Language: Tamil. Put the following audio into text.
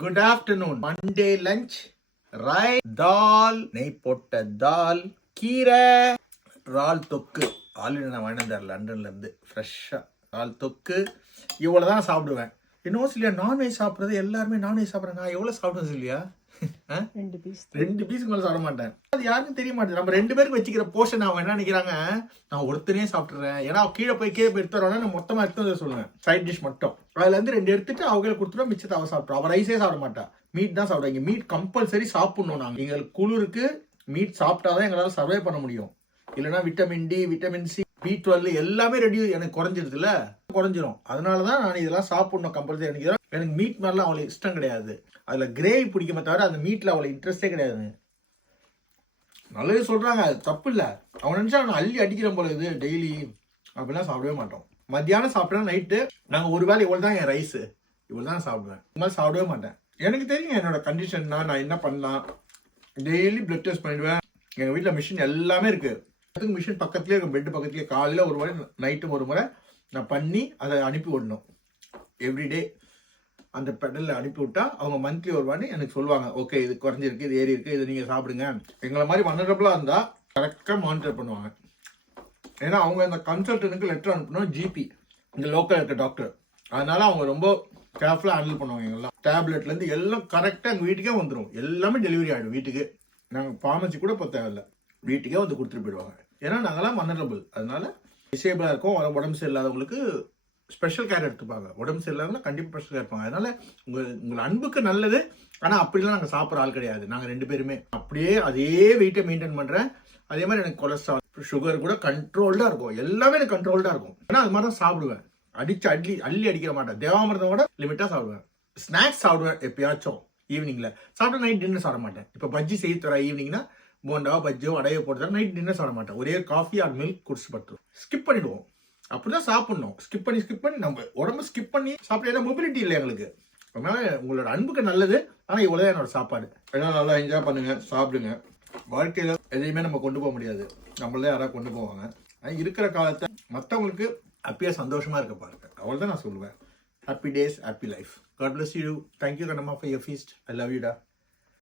Good afternoon. Monday lunch rice, dal, நெய் போட்ட தால், கீரை, இறால் தொக்கு. ஆல்ரெடி நான் வாங்கிட்டு வந்தேன் லண்டன்ல இருந்து ஃப்ரெஷ்ஷா இறால் தொக்கு. இவ்வளவுதான் சாப்பிடுவேன். இன்னும் இல்லையா, நான்வெஜ் சாப்பிட்றது எல்லாருமே நான்வெஜ் சாப்பிட்றேன். நான் எவ்வளவு சாப்பிடுவேன் இல்லையா, 2 பீஸ் மேல சாப்பிட மாட்டேன். அது யாருக்கும் தெரிய மாட்டேன். நம்ம 2 பேருக்கு வச்சுக்கிற போர்ஷன் அவங்க என்ன நினைக்கிறாங்க, நான் ஒருத்தனே சாப்பிட்டுறேன். ஏன்னா கீழே போய் எடுத்து வரவனா நான் மொத்தமா எடுத்து வந்து சொல்லுவேன். சைட் டிஷ் மட்டும் அதுல இருந்து 2 எடுத்துட்டு அவங்களுக்கு கொடுத்துருவோம். மிச்சத்தை அவ சாப்பிட்றோம். அவ ரைஸே சாப்பிட மாட்டா, மீட் தான் சாப்பிடுவாங்க. மீட் கம்பல்சரி சாப்பிடணும். நாங்க எங்களுக்கு குளிருக்கு மீட் சாப்பிட்டாதான் எங்களால சர்வை பண்ண முடியும். இல்லைன்னா vitamin D, vitamin C, B12 எல்லாமே எனக்கு குறைஞ்சிருதுல, குறைஞ்சிரும். அதனாலதான் நான் இதெல்லாம் சாப்பிடணும் கம்பல்சரி. எனக்கு மீட் மாதிரிலாம் அவங்களுக்கு இஷ்டம் கிடையாது. அதுல கிரேவி பிடிக்குமே தவிர அந்த மீட்ல அவளை இன்ட்ரெஸ்டே கிடையாது. நல்லது சொல்றாங்க, அது தப்பு இல்ல. அவன் நினைச்சா நான் அள்ளி அடிக்கிறேன் போல இது டெய்லி அப்படிலாம் சாப்பிடவே மாட்டோம். மத்தியானம் சாப்பிட்டா நைட்டு நாங்க ஒரு வேளை இவ்வளவு தான் என் ரைஸ், இவ்வளவு தான் சாப்பிடுவேன். இந்த மாதிரி சாப்பிடவே மாட்டேன். எனக்கு தெரியும் என்னோட கண்டிஷன்னா நான் என்ன பண்ணலாம். டெய்லி பிளட் டெஸ்ட் பண்ணிடுவேன். எங்க வீட்டுல மிஷின் எல்லாமே இருக்கு. மிஷின் பக்கத்துலயே இருக்கும், பெட் பக்கத்துலயே. காலையில ஒரு முறை, நைட்டும் ஒரு முறை நான் பண்ணி அதை அனுப்பி விடணும். எவ்ரிடே அந்த பெடலில் அனுப்பி விட்டா அவங்க மந்த்லி ஒரு வாட்டி எனக்கு சொல்லுவாங்க, ஓகே இது குறைஞ்சிருக்கு, இது ஏறி இருக்கு, இது நீங்க சாப்பிடுங்க. எங்களை மாதிரி வல்னரபிளா இருந்தா கரெக்டாக மானிட்டர் பண்ணுவாங்க. ஏன்னா அவங்க அந்த கன்சல்டன்ட்டுக்கு லெட்டர் அனுப்பணும், ஜிபி இந்த லோக்கல் இருக்க டாக்டர். அதனால அவங்க ரொம்ப கேர்ஃபுல்லாக ஹேண்டில் பண்ணுவாங்க. எங்கெல்லாம் டேப்லெட்ல இருந்து எல்லாம் கரெக்டாக எங்கள் வீட்டுக்கே வந்துடும். எல்லாமே டெலிவரி ஆகிடும் வீட்டுக்கு. நாங்கள் ஃபார்மசி கூட இப்போ தேவையில்லை, வீட்டுக்கே வந்து கொடுத்துட்டு போயிடுவாங்க. ஏன்னா நாங்களாம் வல்னரபிள். அதனால டிசேபிளா இருக்கும். உடம்பு சரியில்லாதவங்களுக்கு ஸ்பெஷல் கேர் எடுத்துப்பாங்க. உடம்பு சரியில்லாதவங்க கண்டிப்பாக ஸ்பெஷல் கேர் இருப்பாங்க. அதனால உங்கள் அன்புக்கு நல்லது. ஆனால் அப்படிலாம் நாங்கள் சாப்பிட்ற ஆள் கிடையாது. நாங்கள் 2 பேருமே அப்படியே அதே வெயிட்டை மெயின்டைன் பண்ணுறேன். அதே மாதிரி எனக்கு கொலஸ்ட்ரால், சுகர் கூட கண்ட்ரோல்டாக இருக்கும். எல்லாமே எனக்கு கண்ட்ரோல்டாக இருக்கும். ஆனால் அது மாதிரி தான் சாப்பிடுவேன். அடிச்சு அள்ளி அடிக்கிற மாட்டேன். தேவாமிரதோட லிமிட்டாக சாப்பிடுவேன். ஸ்நாக்ஸ் சாப்பிடுவேன் எப்பயாச்சும் ஈவினிங்ல. சாப்பிட்டா நைட் டின்னர் சாப்பிட மாட்டேன். இப்போ பஜ்ஜி செய்ய தர ஈவினிங்னா போண்டாவோ பஜ்ஜியோ அடையோ போட்டு நைட் டின்னர் சாப்பிட மாட்டேன். ஒரே காஃபி ஆர் மில்க் குடிச்சு படுத்துரும். ஸ்கிப் பண்ணிடுவோம். அப்படிதான் சாப்பிடணும். ஸ்கிப் பண்ணி நம்ம உடம்பு ஸ்கிப் பண்ணி சாப்பிட மொபிலிட்டி இல்லை எங்களுக்கு. அதனால உங்களோட அன்புக்கு நல்லது. ஆனா இவ்வளவுதான் என்னோட சாப்பாடு. எல்லாம் நல்லா என்ஜாய் பண்ணுங்க, சாப்பிடுங்க. வாழ்க்கையில எதையுமே நம்ம கொண்டு போக முடியாது, நம்மளதான் யாராவது கொண்டு போவாங்க. இருக்கிற காலத்தை மற்றவங்களுக்கு ஹாப்பியா சந்தோஷமா இருக்க பாருங்க. அவ்வளவுதான் நான் சொல்லுவேன். Happy days, happy life. God bless you. Thank you, Kanama, for your feast. I love you, da.